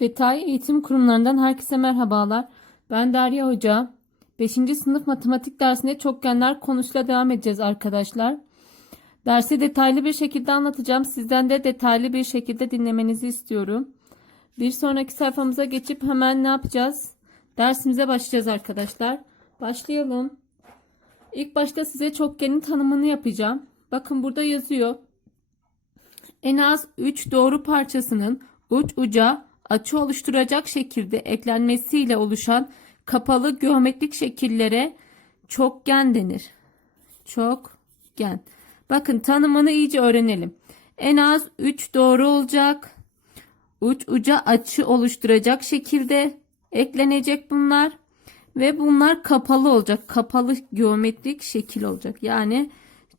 Detay Eğitim Kurumlarından herkese merhabalar. Ben Derya Hoca. 5. sınıf matematik dersinde çokgenler konusuyla devam edeceğiz arkadaşlar. Dersi detaylı bir şekilde anlatacağım. Sizden de detaylı bir şekilde dinlemenizi istiyorum. Bir sonraki sayfamıza geçip hemen ne yapacağız? Dersimize başlayacağız arkadaşlar. Başlayalım. İlk başta size çokgenin tanımını yapacağım. Bakın burada yazıyor. En az 3 doğru parçasının uç uca açı oluşturacak şekilde eklenmesiyle oluşan kapalı geometrik şekillere çokgen denir. Çokgen. Bakın tanımını iyice öğrenelim. En az 3 doğru olacak. Uç uca açı oluşturacak şekilde eklenecek bunlar. Ve bunlar kapalı olacak. Kapalı geometrik şekil olacak. Yani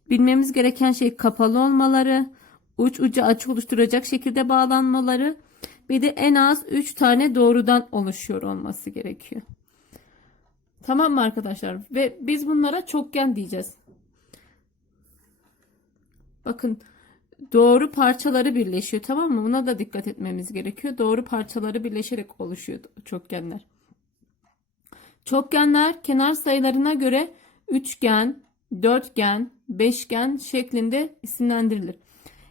bilmemiz gereken şey kapalı olmaları, uç uca açı oluşturacak şekilde bağlanmaları, bir de en az 3 tane doğrudan oluşuyor olması gerekiyor. Tamam mı arkadaşlar? Ve biz bunlara çokgen diyeceğiz. Bakın doğru parçaları birleşiyor tamam mı? Buna da dikkat etmemiz gerekiyor. Doğru parçaları birleşerek oluşuyor çokgenler. Çokgenler kenar sayılarına göre üçgen, dörtgen, beşgen şeklinde isimlendirilir.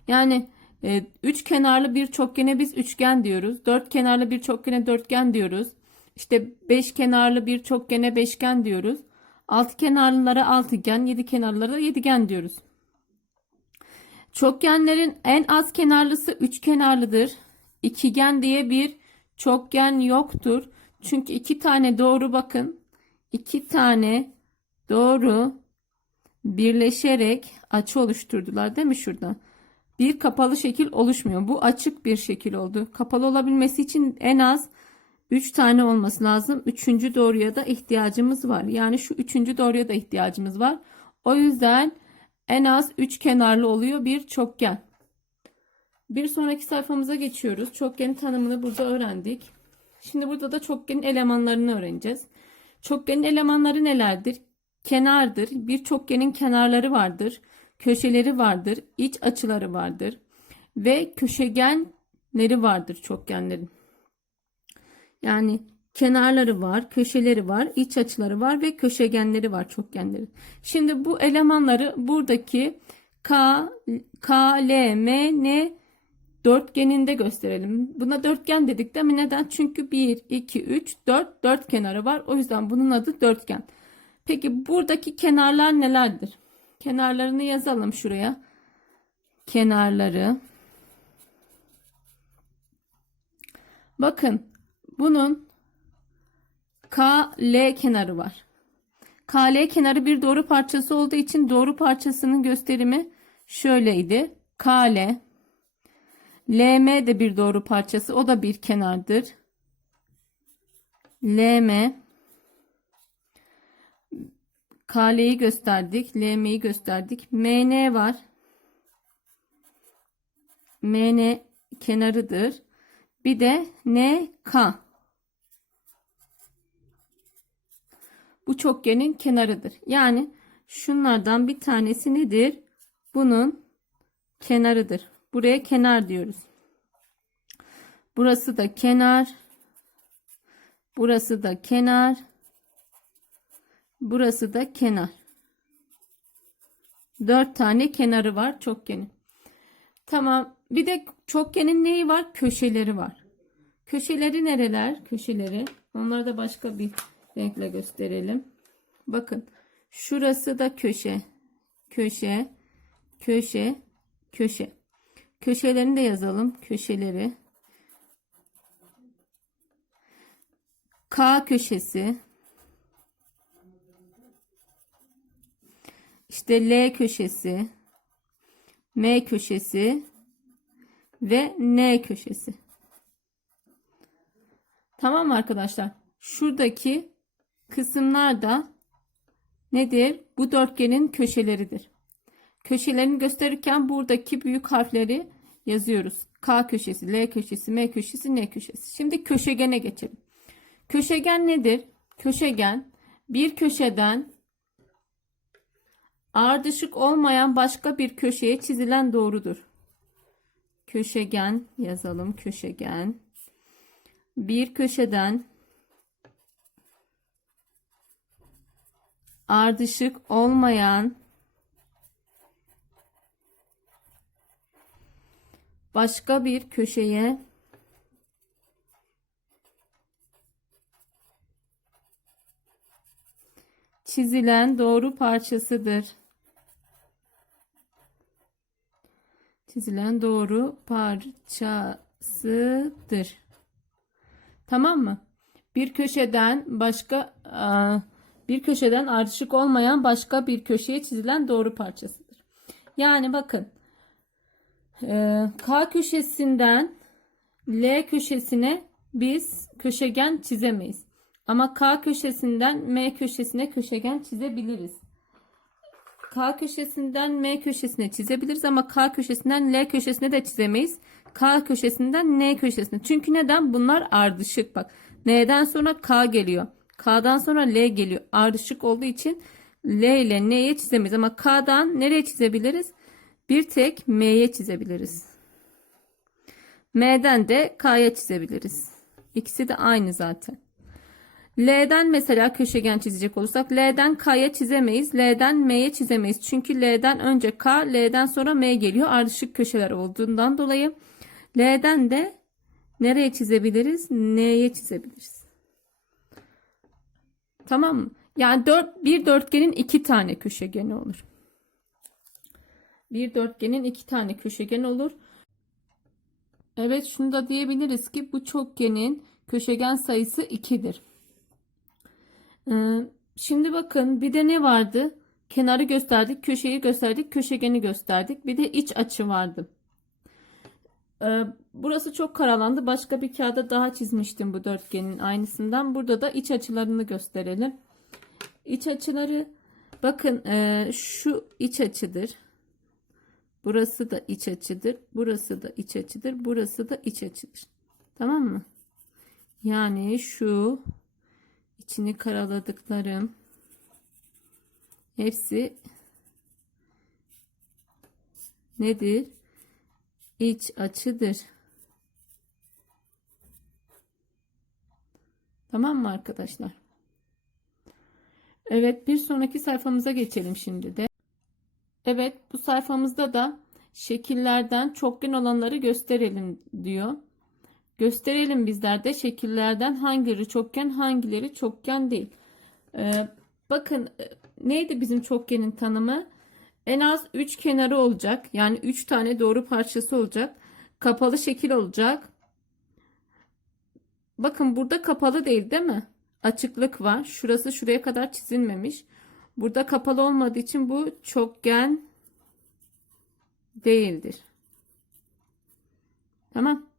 Yani e, üç kenarlı bir çokgene biz üçgen diyoruz. Dört kenarlı bir çokgene dörtgen diyoruz. İşte beş kenarlı bir çokgene beşgen diyoruz. Altı kenarlılara altıgen, yedi kenarlılara yedigen diyoruz. Çokgenlerin en az kenarlısı üç kenarlıdır. İkigen diye bir çokgen yoktur. Çünkü iki tane doğru bakın. iki tane doğru birleşerek açı oluşturdular değil mi şurada? Bir kapalı şekil oluşmuyor. Bu açık bir şekil oldu. Kapalı olabilmesi için en az 3 tane olması lazım. Üçüncü doğruya da ihtiyacımız var. Yani şu üçüncü doğruya da ihtiyacımız var. O yüzden en az 3 kenarlı oluyor bir çokgen. Bir sonraki sayfamıza geçiyoruz. Çokgenin tanımını burada öğrendik. Şimdi burada da çokgenin elemanlarını öğreneceğiz. Çokgenin elemanları nelerdir? Kenardır. Bir çokgenin kenarları vardır. Köşeleri vardır. iç açıları vardır. Ve köşegenleri vardır çokgenlerin. Yani kenarları var, köşeleri var, iç açıları var ve köşegenleri var çokgenlerin. Şimdi bu elemanları buradaki K, K, L, M, N dörtgeninde gösterelim. Buna dörtgen dedik değil mi? Neden? Çünkü 1, 2, 3, 4 dört kenarı var. O yüzden bunun adı dörtgen. Peki buradaki kenarlar nelerdir? Kenarlarını yazalım şuraya. Kenarları. Bakın bunun KL kenarı var. KL kenarı bir doğru parçası olduğu için doğru parçasının gösterimi şöyleydi. KL LM de bir doğru parçası. O da bir kenardır. LM KL'yi gösterdik. LM'yi gösterdik. MN var. MN kenarıdır. Bir de NK. Bu çokgenin kenarıdır. Yani şunlardan bir tanesi nedir? Bunun kenarıdır. Buraya kenar diyoruz. Burası da kenar. Burası da kenar. Burası da kenar. Dört tane kenarı var çokgenin. Tamam. Bir de çokgenin neyi var? Köşeleri var. Köşeleri nereler? Köşeleri. Onları da başka bir renkle gösterelim. Bakın. Şurası da köşe. Köşe. Köşe. Köşe. Köşelerini de yazalım. Köşeleri. K köşesi. İşte L köşesi. M köşesi ve N köşesi. Tamam mı arkadaşlar? Şuradaki kısımlar da nedir? Bu dörtgenin köşeleridir. Köşelerini gösterirken buradaki büyük harfleri yazıyoruz. K köşesi, L köşesi, M köşesi, N köşesi. Şimdi köşegene geçelim. Köşegen nedir? Köşegen bir köşeden ardışık olmayan başka bir köşeye çizilen doğrudur. Köşegen yazalım. Köşegen. bir köşeden ardışık olmayan başka bir köşeye çizilen doğru parçasıdır. Çizilen doğru parçasıdır. Tamam mı? Bir köşeden başka aa, bir köşeden ardışık olmayan başka bir köşeye çizilen doğru parçasıdır. Yani bakın ee, K köşesinden L köşesine biz köşegen çizemeyiz. Ama K köşesinden M köşesine köşegen çizebiliriz. K köşesinden M köşesine çizebiliriz ama K köşesinden L köşesine de çizemeyiz. K köşesinden N köşesine. Çünkü neden? Bunlar ardışık bak. N'den sonra K geliyor. K'dan sonra L geliyor. Ardışık olduğu için L ile N'ye çizemeyiz ama K'dan nereye çizebiliriz? Bir tek M'ye çizebiliriz. M'den de K'ya çizebiliriz. İkisi de aynı zaten. L'den mesela köşegen çizecek olursak L'den K'ya çizemeyiz. L'den M'ye çizemeyiz. Çünkü L'den önce K, L'den sonra M geliyor. Ardışık köşeler olduğundan dolayı L'den de nereye çizebiliriz? N'ye çizebiliriz. Tamam mı? Yani dört, bir dörtgenin iki tane köşegeni olur. Bir dörtgenin iki tane köşegeni olur. Evet şunu da diyebiliriz ki bu çokgenin köşegen sayısı 2'dir. Ee, şimdi bakın bir de ne vardı? Kenarı gösterdik, köşeyi gösterdik, köşegeni gösterdik. Bir de iç açı vardı. Ee, burası çok karalandı. Başka bir kağıda daha çizmiştim bu dörtgenin aynısından. Burada da iç açılarını gösterelim. İç açıları bakın e, şu iç açıdır. Burası da iç açıdır. Burası da iç açıdır. Burası da iç açıdır. Tamam mı? Yani şu içini karaladıklarım hepsi nedir? İç açıdır. Tamam mı arkadaşlar? Evet bir sonraki sayfamıza geçelim şimdi de. Evet bu sayfamızda da şekillerden çokgen olanları gösterelim diyor. Gösterelim bizler de şekillerden hangileri çokgen hangileri çokgen değil. Ee, bakın e, neydi bizim çokgenin tanımı? En az 3 kenarı olacak. Yani 3 tane doğru parçası olacak. Kapalı şekil olacak. Bakın burada kapalı değil değil mi? Açıklık var. Şurası şuraya kadar çizilmemiş. Burada kapalı olmadığı için bu çokgen değildir. Tamam.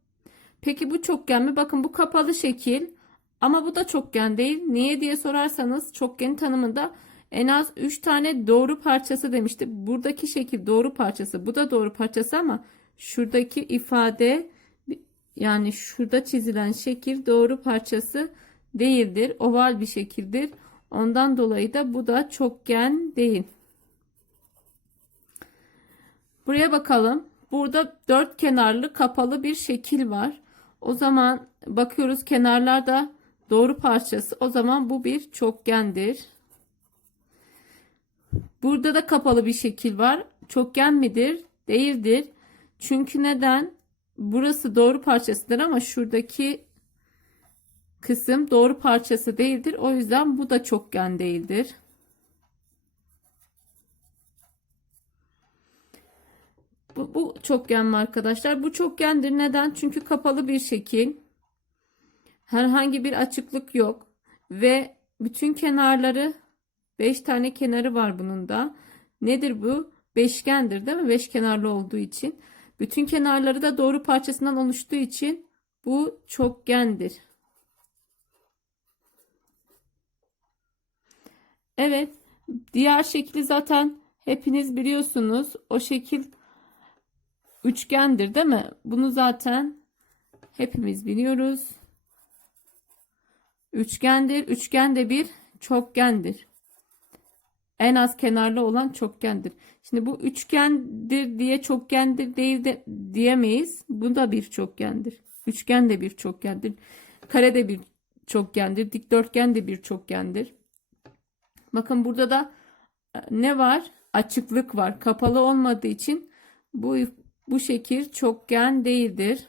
Peki bu çokgen mi? Bakın bu kapalı şekil ama bu da çokgen değil. Niye diye sorarsanız çokgenin tanımında en az 3 tane doğru parçası demişti. Buradaki şekil doğru parçası. Bu da doğru parçası ama şuradaki ifade yani şurada çizilen şekil doğru parçası değildir. Oval bir şekildir. Ondan dolayı da bu da çokgen değil. Buraya bakalım. Burada dört kenarlı kapalı bir şekil var. O zaman bakıyoruz kenarlarda doğru parçası. O zaman bu bir çokgendir. Burada da kapalı bir şekil var. Çokgen midir? Değildir. Çünkü neden? Burası doğru parçasıdır ama şuradaki kısım doğru parçası değildir. O yüzden bu da çokgen değildir. Bu, bu çokgen mi arkadaşlar? Bu çokgendir. Neden? Çünkü kapalı bir şekil. Herhangi bir açıklık yok. Ve bütün kenarları 5 tane kenarı var bunun da. Nedir bu? Beşgendir değil mi? Beş kenarlı olduğu için. Bütün kenarları da doğru parçasından oluştuğu için bu çokgendir. Evet. Diğer şekli zaten hepiniz biliyorsunuz. O şekil üçgendir değil mi? Bunu zaten hepimiz biliyoruz. Üçgendir. Üçgen de bir çokgendir. En az kenarlı olan çokgendir. Şimdi bu üçgendir diye çokgendir değil de diyemeyiz. Bu da bir çokgendir. Üçgen de bir çokgendir. Kare de bir çokgendir. Dikdörtgen de bir çokgendir. Bakın burada da e, ne var? Açıklık var. Kapalı olmadığı için bu bu şekil çokgen değildir.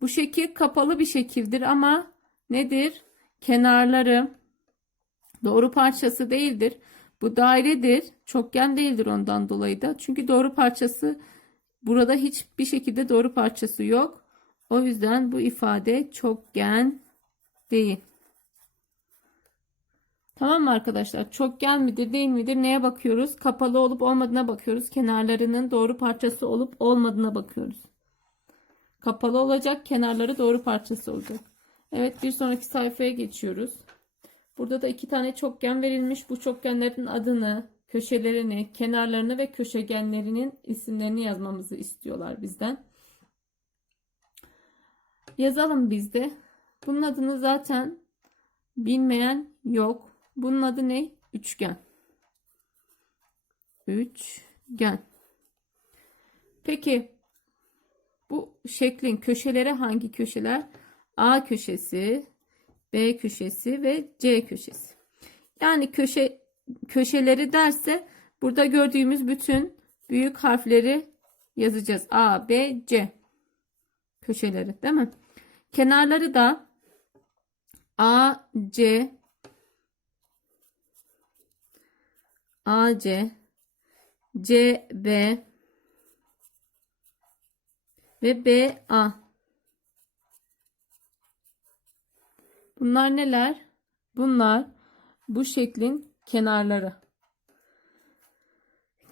Bu şekil kapalı bir şekildir ama nedir? Kenarları doğru parçası değildir. Bu dairedir. Çokgen değildir ondan dolayı da. Çünkü doğru parçası burada hiçbir şekilde doğru parçası yok. O yüzden bu ifade çokgen değil. Tamam mı arkadaşlar? Çokgen midir değil midir? Neye bakıyoruz? Kapalı olup olmadığına bakıyoruz. Kenarlarının doğru parçası olup olmadığına bakıyoruz. Kapalı olacak, kenarları doğru parçası olacak. Evet, bir sonraki sayfaya geçiyoruz. Burada da iki tane çokgen verilmiş. Bu çokgenlerin adını, köşelerini, kenarlarını ve köşegenlerinin isimlerini yazmamızı istiyorlar bizden. Yazalım biz de. Bunun adını zaten bilmeyen yok. Bunun adı ne? Üçgen. Üçgen. Peki bu şeklin köşeleri hangi köşeler? A köşesi, B köşesi ve C köşesi. Yani köşe köşeleri derse burada gördüğümüz bütün büyük harfleri yazacağız. A, B, C köşeleri değil mi? Kenarları da A, C, AC, CB ve BA. Bunlar neler? Bunlar bu şeklin kenarları.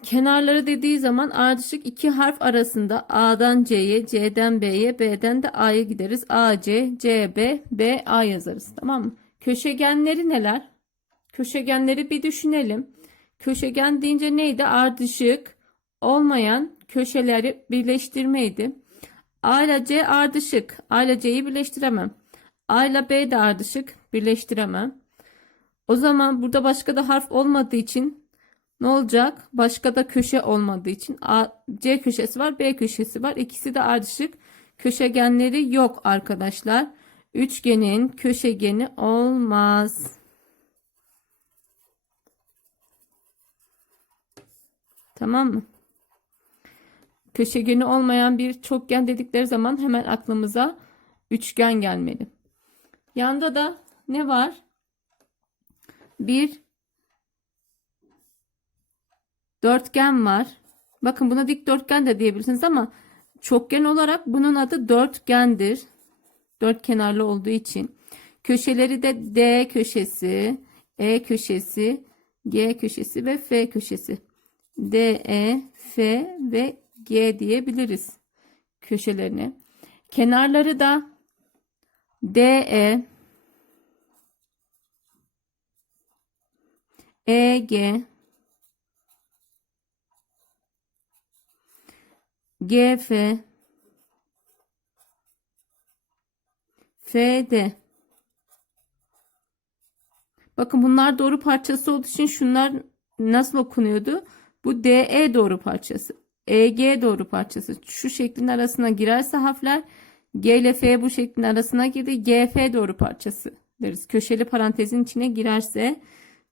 Kenarları dediği zaman ardışık iki harf arasında A'dan C'ye, C'den B'ye, B'den de A'ya gideriz. AC, CB, BA yazarız. Tamam mı? Köşegenleri neler? Köşegenleri bir düşünelim. Köşegen deyince neydi? Ardışık olmayan köşeleri birleştirmeydi. A ile C ardışık. A ile C'yi birleştiremem. A ile B de ardışık. Birleştiremem. O zaman burada başka da harf olmadığı için ne olacak? Başka da köşe olmadığı için A, C köşesi var, B köşesi var. İkisi de ardışık. Köşegenleri yok arkadaşlar. Üçgenin köşegeni olmaz. Tamam mı? Köşegeni olmayan bir çokgen dedikleri zaman hemen aklımıza üçgen gelmeli. Yanda da ne var? Bir dörtgen var. Bakın buna dikdörtgen de diyebilirsiniz ama çokgen olarak bunun adı dörtgendir. Dört kenarlı olduğu için. Köşeleri de D köşesi, E köşesi, G köşesi ve F köşesi. D, E, F ve G diyebiliriz köşelerini. Kenarları da D, E, E, G, G, F, F, D. Bakın bunlar doğru parçası olduğu için şunlar nasıl okunuyordu? Bu DE doğru parçası. EG doğru parçası. Şu şeklin arasına girerse harfler G ile F bu şeklin arasına girdi. GF doğru parçası deriz. Köşeli parantezin içine girerse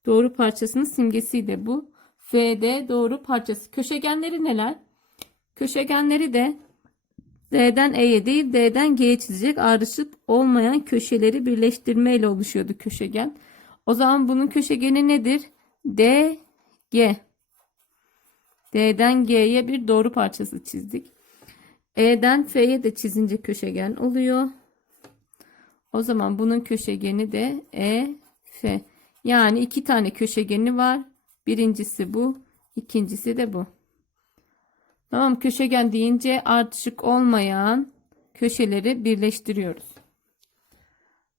doğru parçasının simgesiydi bu. FD doğru parçası. Köşegenleri neler? Köşegenleri de D'den E'ye değil D'den G'ye çizecek ardışık olmayan köşeleri birleştirme ile oluşuyordu köşegen. O zaman bunun köşegeni nedir? D, G. D'den G'ye bir doğru parçası çizdik. E'den F'ye de çizince köşegen oluyor. O zaman bunun köşegeni de E, F. Yani iki tane köşegeni var. Birincisi bu, ikincisi de bu. Tamam köşegen deyince artışık olmayan köşeleri birleştiriyoruz.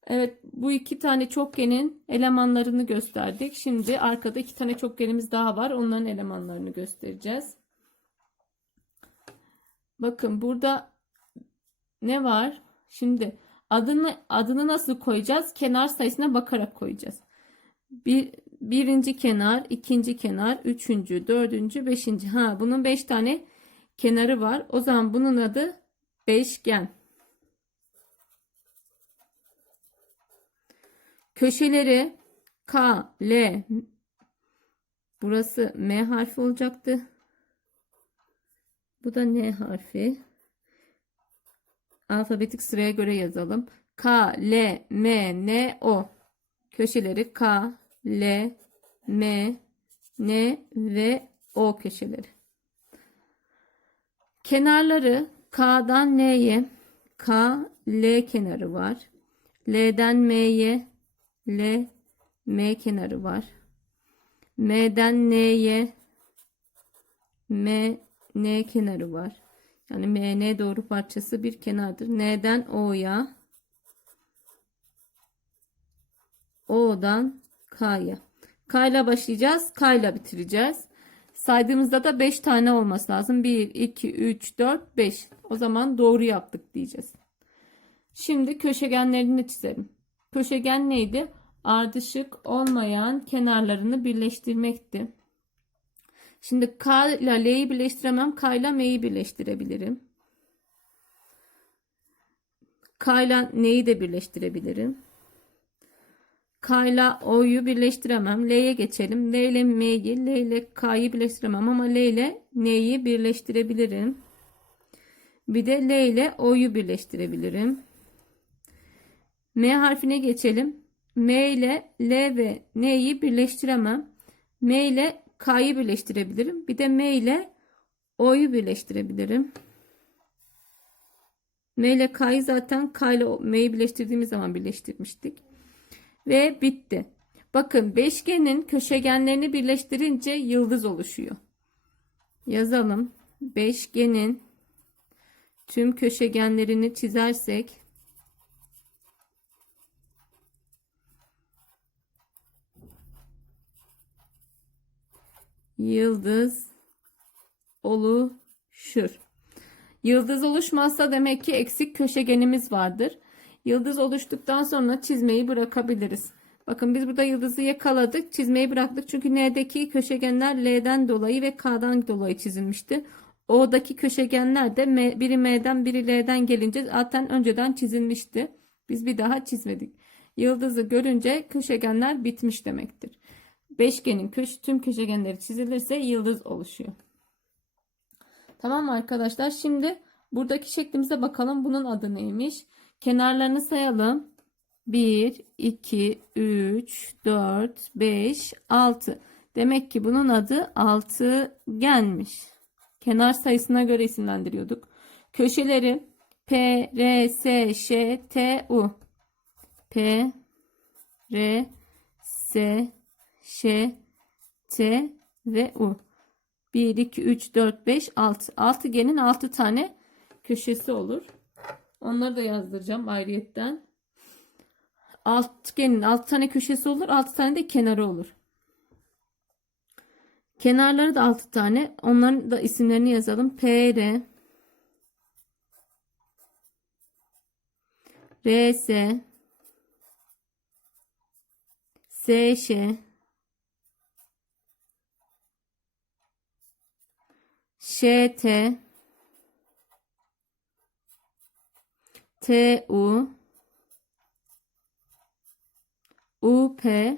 Evet bu iki tane çokgenin elemanlarını gösterdik. Şimdi arkada iki tane çokgenimiz daha var. Onların elemanlarını göstereceğiz. Bakın burada ne var? Şimdi adını adını nasıl koyacağız? Kenar sayısına bakarak koyacağız. Bir, birinci kenar, ikinci kenar, üçüncü, dördüncü, beşinci. Ha bunun beş tane kenarı var. O zaman bunun adı beşgen. Köşeleri K, L, burası M harfi olacaktı. Bu da N harfi. Alfabetik sıraya göre yazalım. K, L, M, N, O. Köşeleri K, L, M, N ve O köşeleri. Kenarları K'dan N'ye K, L kenarı var. L'den M'ye L, M kenarı var. M'den N'ye M, N kenarı var. Yani MN doğru parçası bir kenardır. N'den O'ya O'dan K'ya. K ile başlayacağız. K ile bitireceğiz. Saydığımızda da 5 tane olması lazım. 1, 2, 3, 4, 5. O zaman doğru yaptık diyeceğiz. Şimdi köşegenlerini çizelim. Köşegen neydi? Ardışık olmayan kenarlarını birleştirmekti. Şimdi K ile L'yi birleştiremem. K ile M'yi birleştirebilirim. K ile N'yi de birleştirebilirim. K ile O'yu birleştiremem. L'ye geçelim. L ile M'yi, L ile K'yı birleştiremem ama L ile N'yi birleştirebilirim. Bir de L ile O'yu birleştirebilirim. M harfine geçelim. M ile L ve N'yi birleştiremem. M ile K'yı birleştirebilirim. Bir de M ile O'yu birleştirebilirim. M ile K'yı zaten K ile M'yi birleştirdiğimiz zaman birleştirmiştik. Ve bitti. Bakın beşgenin köşegenlerini birleştirince yıldız oluşuyor. Yazalım. Beşgenin tüm köşegenlerini çizersek yıldız oluşur. Yıldız oluşmazsa demek ki eksik köşegenimiz vardır. Yıldız oluştuktan sonra çizmeyi bırakabiliriz. Bakın biz burada yıldızı yakaladık. Çizmeyi bıraktık. Çünkü N'deki köşegenler L'den dolayı ve K'dan dolayı çizilmişti. O'daki köşegenler de biri M'den biri L'den gelince zaten önceden çizilmişti. Biz bir daha çizmedik. Yıldızı görünce köşegenler bitmiş demektir. Beşgenin köş, tüm köşegenleri çizilirse yıldız oluşuyor. Tamam arkadaşlar? Şimdi buradaki şeklimize bakalım. Bunun adı neymiş? Kenarlarını sayalım. 1, 2, 3, 4, 5, 6. Demek ki bunun adı altıgenmiş. Kenar sayısına göre isimlendiriyorduk. Köşeleri P, R, S, Ş, T, U. P, R, S, Ş, T ve U. 1, 2, 3, 4, 5, 6. Altıgenin 6 tane köşesi olur. Onları da yazdıracağım ayrıyetten. Altıgenin 6 tane köşesi olur. 6 tane de kenarı olur. Kenarları da 6 tane. Onların da isimlerini yazalım. P, R, R, S, S, Ş, Ş, T, T, U, U, P,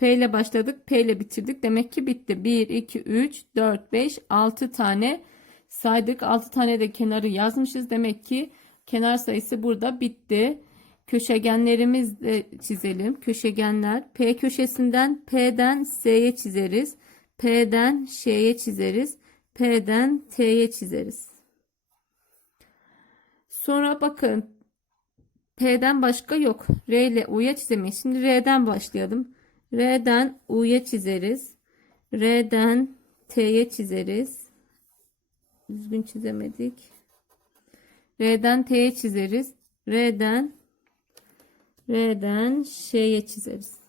ile başladık. P ile bitirdik. Demek ki bitti. 1, 2, 3, 4, 5, 6 tane saydık. 6 tane de kenarı yazmışız. Demek ki kenar sayısı burada bitti. Köşegenlerimizi de çizelim. Köşegenler. P köşesinden P'den S'ye çizeriz. P'den Ş'ye çizeriz. P'den T'ye çizeriz. Sonra bakın P'den başka yok. R ile U'ya çizemeyiz. Şimdi R'den başlayalım. R'den U'ya çizeriz. R'den T'ye çizeriz. Düzgün çizemedik. R'den T'ye çizeriz. R'den R'den Ş'ye çizeriz.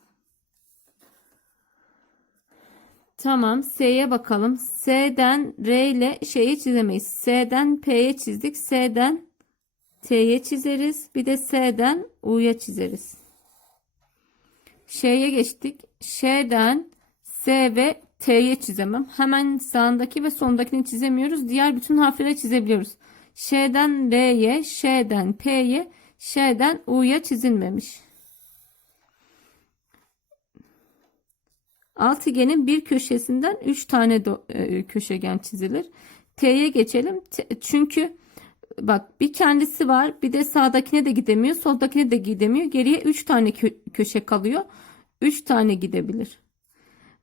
Tamam. S'ye bakalım. S'den R ile Ş'yi çizemeyiz. S'den P'ye çizdik. S'den T'ye çizeriz. Bir de S'den U'ya çizeriz. Ş'ye geçtik. Ş'den S ve T'ye çizemem. Hemen sağındaki ve sondakini çizemiyoruz. Diğer bütün harfleri çizebiliyoruz. Ş'den L'ye, Ş'den P'ye, Ş'den U'ya çizilmemiş. Altıgenin bir köşesinden 3 tane do- e, köşegen çizilir. T'ye geçelim. T- çünkü bak bir kendisi var. Bir de sağdakine de gidemiyor. Soldakine de gidemiyor. Geriye 3 tane kö- köşe kalıyor. 3 tane gidebilir.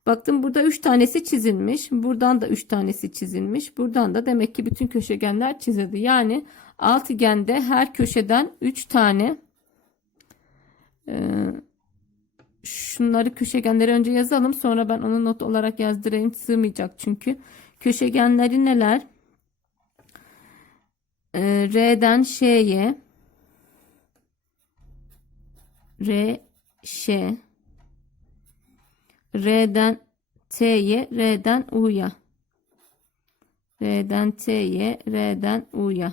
Baktım burada 3 tanesi çizilmiş. Buradan da 3 tanesi çizilmiş. Buradan da demek ki bütün köşegenler çizildi. Yani altıgende her köşeden 3 tane e, şunları köşegenleri önce yazalım. Sonra ben onu not olarak yazdırayım. Sığmayacak çünkü. Köşegenleri neler? E, R'den Ş'ye R, Ş R'den T'ye, R'den U'ya. R'den T'ye, R'den U'ya.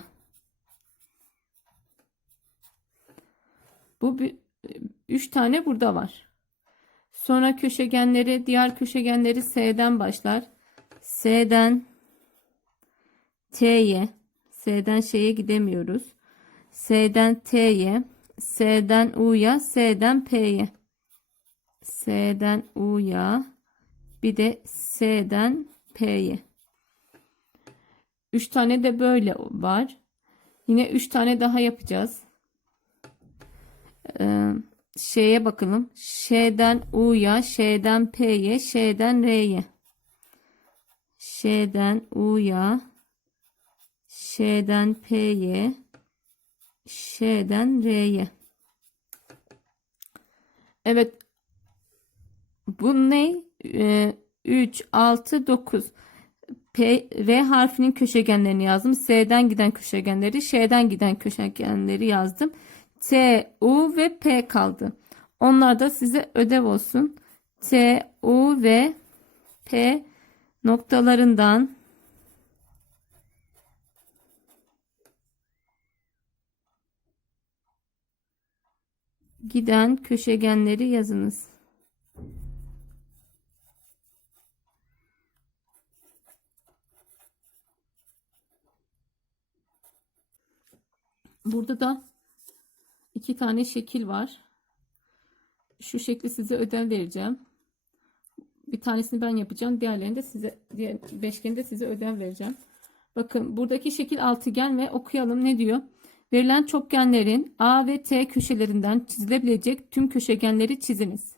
Bu bir, üç tane burada var. Sonra köşegenleri, diğer köşegenleri S'den başlar. S'den T'ye, S'den şeye gidemiyoruz. S'den T'ye, S'den U'ya, S'den P'ye. S'den U'ya bir de S'den P'ye. 3 tane de böyle var. Yine 3 tane daha yapacağız. Ee, şeye bakalım. Ş'den U'ya, Ş'den P'ye, Ş'den R'ye. Ş'den U'ya, Ş'den P'ye, Ş'den R'ye. Evet bu ne? Ee, 3, 6, 9. P, R harfinin köşegenlerini yazdım. S'den giden köşegenleri, Ş'den giden köşegenleri yazdım. T, U ve P kaldı. Onlar da size ödev olsun. T, U ve P noktalarından giden köşegenleri yazınız. Burada da iki tane şekil var. Şu şekli size ödev vereceğim. Bir tanesini ben yapacağım. Diğerlerini de size, diğer beşgeni de size ödev vereceğim. Bakın buradaki şekil altıgen ve okuyalım ne diyor? Verilen çokgenlerin A ve T köşelerinden çizilebilecek tüm köşegenleri çiziniz.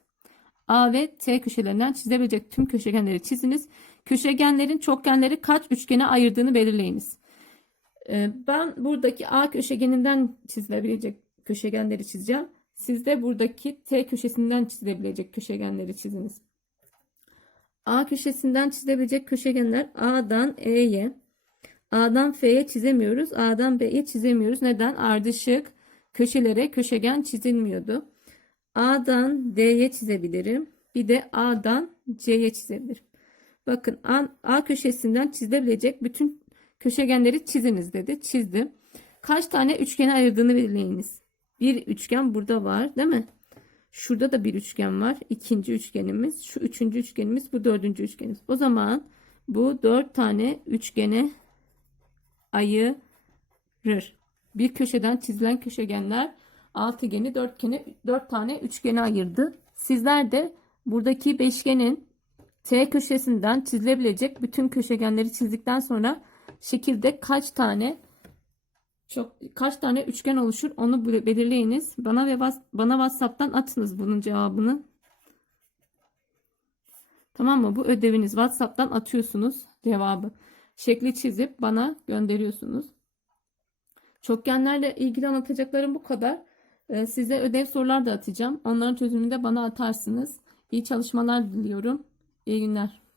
A ve T köşelerinden çizilebilecek tüm köşegenleri çiziniz. Köşegenlerin çokgenleri kaç üçgene ayırdığını belirleyiniz. Ee, Ben buradaki A köşegeninden çizilebilecek köşegenleri çizeceğim. Siz de buradaki T köşesinden çizilebilecek köşegenleri çiziniz. A köşesinden çizilebilecek köşegenler A'dan E'ye, A'dan F'ye çizemiyoruz. A'dan B'ye çizemiyoruz. Neden? Ardışık köşelere köşegen çizilmiyordu. A'dan D'ye çizebilirim. Bir de A'dan C'ye çizebilirim. Bakın A, A köşesinden çizilebilecek bütün köşegenleri çiziniz dedi. Çizdim. Kaç tane üçgene ayırdığını belirleyiniz. Bir üçgen burada var değil mi? Şurada da bir üçgen var. İkinci üçgenimiz. Şu üçüncü üçgenimiz. Bu dördüncü üçgenimiz. O zaman bu dört tane üçgene ayırır. Bir köşeden çizilen köşegenler altıgeni, dörtgeni, dört tane üçgene ayırdı. Sizler de buradaki beşgenin T köşesinden çizilebilecek bütün köşegenleri çizdikten sonra şekilde kaç tane çok kaç tane üçgen oluşur onu belirleyiniz. Bana ve bana WhatsApp'tan atınız bunun cevabını. Tamam mı? Bu ödeviniz WhatsApp'tan atıyorsunuz cevabı. Şekli çizip bana gönderiyorsunuz. Çokgenlerle ilgili anlatacaklarım bu kadar. Ee, Size ödev sorular da atacağım. Onların çözümünü de bana atarsınız. İyi çalışmalar diliyorum. İyi günler.